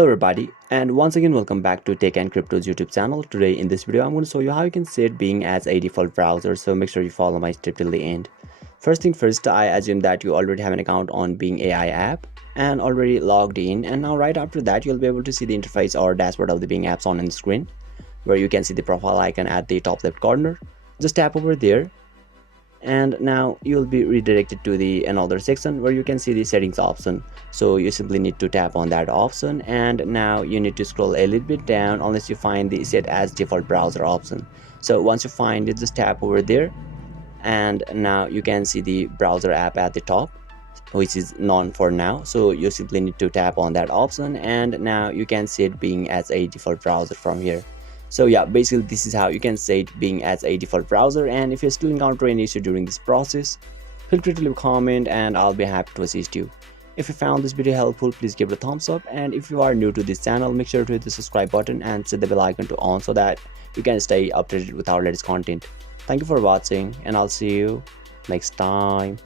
Hello everybody, and once again welcome back to Tech and Crypto's YouTube channel. Today in this video I'm going to show you how you can set Bing as a default browser, so make sure you follow my step till the end. First thing first, I assume that you already have an account on Bing AI app and already logged in, and now right after that you'll be able to see the interface or dashboard of the Bing apps on the screen, where you can see the profile icon at the top left corner. Just tap over there, and now you'll be redirected to the another section where you can see the settings option. So you simply need to tap on that option, and now you need to scroll a little bit down unless you find the set as default browser option. So once you find it, just tap over there, and now you can see the browser app at the top, which is none for now. So you simply need to tap on that option, and now you can set Bing as a default browser from here. So yeah, basically this is how you can set Bing as a default browser, and if you still encounter any issue during this process, feel free to leave a comment and I'll be happy to assist you. If you found this video helpful, please give it a thumbs up, and if you are new to this channel, make sure to hit the subscribe button and set the bell icon to on so that you can stay updated with our latest content. Thank you for watching, and I'll see you next time.